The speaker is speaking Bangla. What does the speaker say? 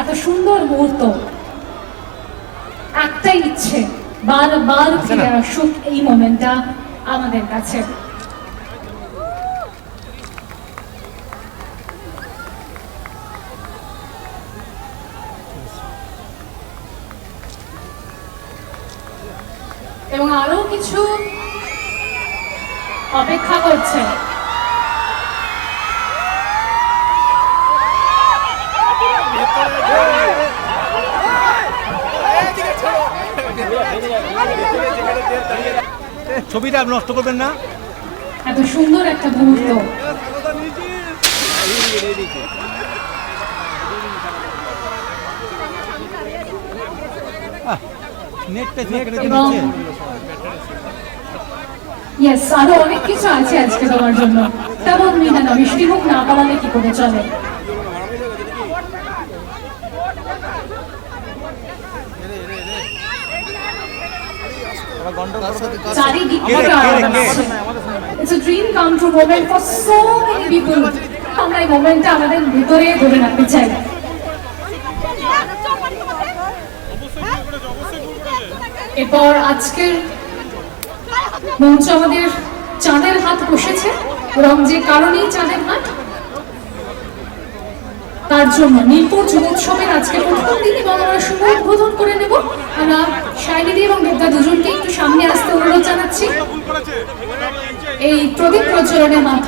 এত সুন্দর মুহূর্ত, একটাই ইচ্ছে বারবার ফিরে আসুক এই মোমেন্টটা আমাদের কাছে। এবং আরো কিছু অপেক্ষা করছে। ছবিটা নষ্ট করবেন না। এত সুন্দর একটা মুহূর্ত, আরো অনেক কিছু আছে আজকে তোমার জন্য। তেমন মিনা মিষ্টি মুখ না পালালে কি করে চলে। It's a dream come true moment for so many people. আমরা এই মোমেন্টটা আমাদের ভিতরে ধরে রাখতে চাই। এরপর আজকের মঞ্চ আমাদের চাঁদের হাট বসেছে এবং যে কারণেই চাঁদের হাট, তার জন্য নীলপুর যুবোৎসবের আজকে প্রথম দিন এবং আমরা শুভ উদ্বোধন করে নেব। আমরা শাইনিদি এবং দেবদা দুজনকে একটু সামনে আসতে অনুরোধ জানাচ্ছি। এই প্রদীপ প্রজ্বলনের মাধ্যমে